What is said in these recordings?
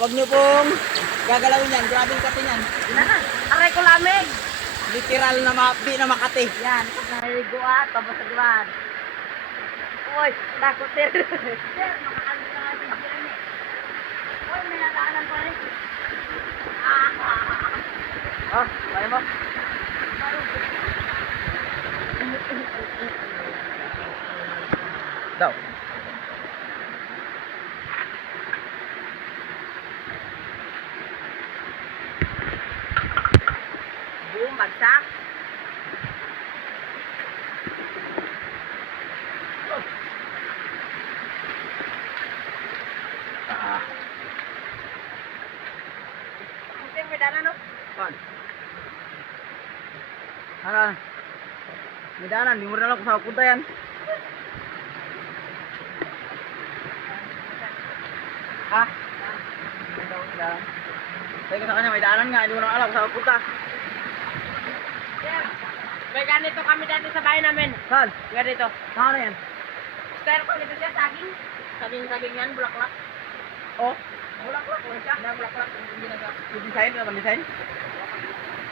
Huwag nyo pong gagalawin yan. Grabing kati yan. Aray ko lamig. Literal na di na makati. Yan, naliligo tapos sa diwan. Uy, takot sir. Sir, makakalit na nga din dyan eh. Uy, may nadaanan pa rin. Oh, kaya mo? Daw. Boom, bagsak. Sir, may daanan no? Pan. Ano? Midanan, di mo na lang kung saan punta yan. Ha? Midanan. Sabi ko sa kanya, may daanan nga, hindi mo na alam kung saan punta. Sir, may ganito kami dati sa bahay namin. Saan? Ganito. Saan na yan? Sir, kung ito siya, saging. Saging yan, bulaklak. Oh? Bulaklak, wala siya. Na bulaklak. Hindi na siya. Yung design, ano bang design?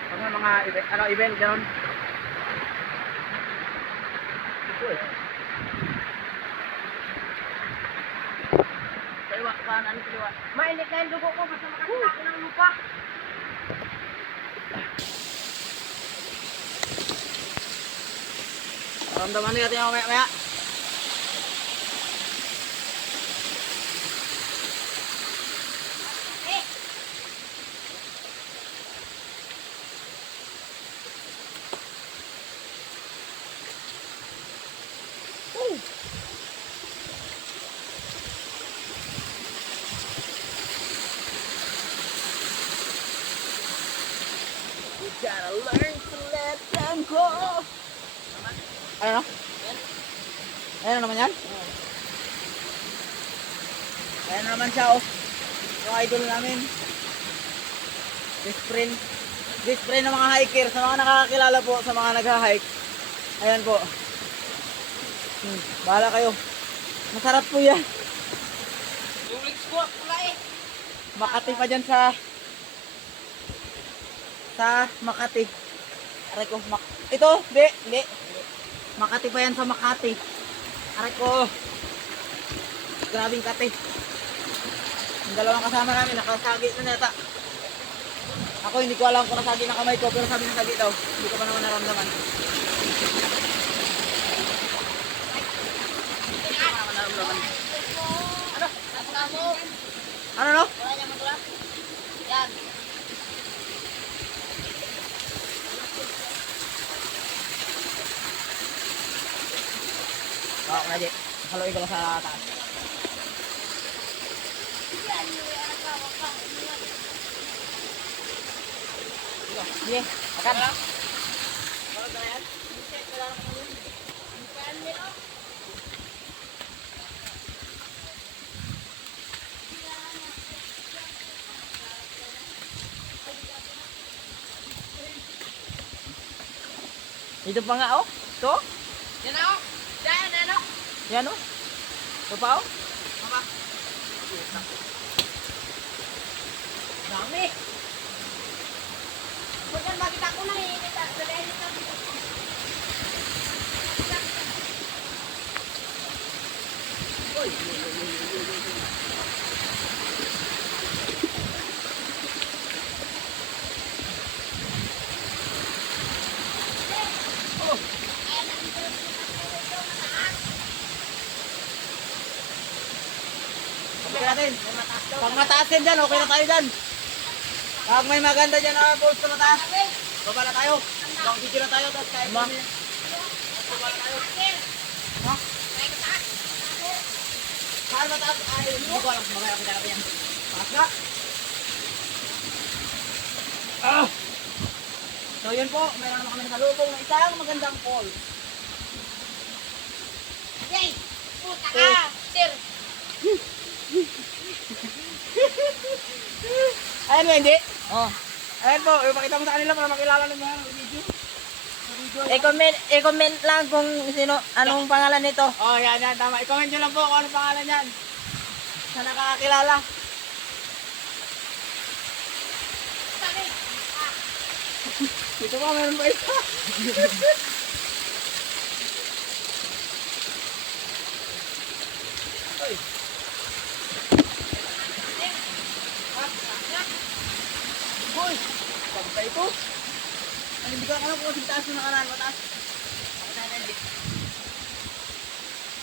Pag may mga event, ano, event, gano'n. Ito eh. Kaliwa, kanan, kaliwa. Mainit na yung dugo ko, basta makakita ko ng lupa. Maramdaman natin yung maya-maya. You gotta learn to let them go. Ano? Ayan naman yan? Ayan naman siya oh. Yung idol namin. Best friend. Best friend ng mga hiker. Sa mga nakakakilala po sa mga nagha-hike. Ayan po. Bahala kayo. Masarap po yan. Yung legs ko, pula eh. Makati pa dyan sa Makati. Aray ko, ito, hindi. Makati pa yan sa Makati. Aray ko. Grabing kati. Yung dalawang kasama namin, nakasagi na nata. Ako hindi ko alam kung nasagi na kamay ko, pero sabi ng sagi daw. Hindi ko pa naman naramdaman. Ano no? Wala niya matula. Yan. Oo, ngaji. Haluin ko lang sa taas. Sige, akan. Ito pa nga oh. Ito. Yan ako. Yan, ano? Yan oh. Ito pa oh. Mama. Dami. Pagkan makita ko na init at dalayan ito. Okay natin. Pag mataas din dyan, okay na tayo dyan. Pag may maganda dyan na balls sa mataas, baba na tayo. Long video na tayo, tapos kain kami. Baba na tayo. Ha? Saan mataas? Ay, hindi ko alam. Mamaya kita natin yan. Taas na. So yun po, mayroon naman kami nasalubong na isang magandang falls. Yay! Puta ka! Sir! Ayan mo, hindi? Oh. Ayan po, ipakita mo sa kanila para makilala nila ang video. I-comment lang kung sino, anong pangalan nito. Oh, yan, tama. I-comment nyo lang po kung anong pangalan yan. Sa nakakakilala. Dito pa, meron pa isa. Ay. Hoy, pagka ito. Ay, hindi ko alam kung kasi taas yung nakaraan, mataas.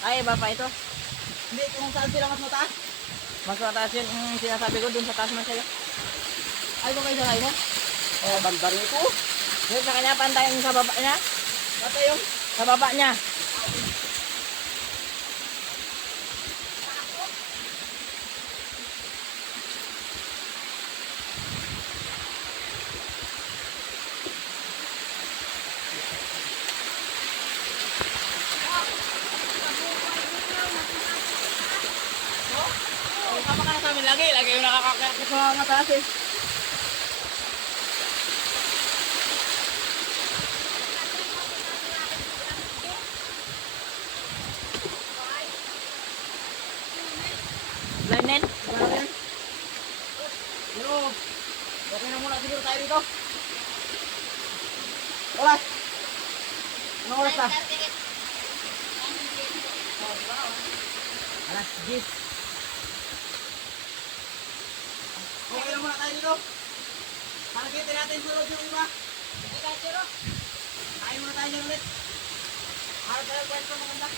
Ay, iba pa ito. Hindi, kung saan sila mas mataas. Mas mataas yun yung sinasabi ko dun sa taas man sa'yo. Ay, ba kayo sa kayo mo? Oh, bandar ito. Yun sa kanya, pantayin sa baba niya. Bata yung. Sa baba niya. Oh, sama ka na sa amin lagi. Lagi yung nakakakakit sa mataas eh. Blinded. Ano yan? Pero, okay na muna siguro tayo dito. Oras. Anong oras na? Alas 10. Okay na muna tayo dito. Panagitin natin sa loob yung iba. Kain muna tayo dyan ulit. Harap tayo kwento maganda.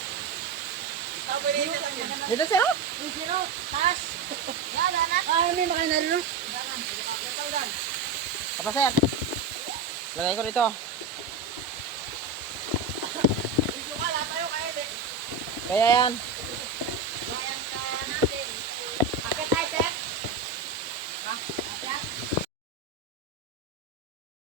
Ikaw pwede yun sa yan. Dito, sir. Taas. Yan, anak. Ay, may makain na rin no? Apa, sir? Lagay ko dito. Dito ka, lahat tayo kaya. Kaya yan.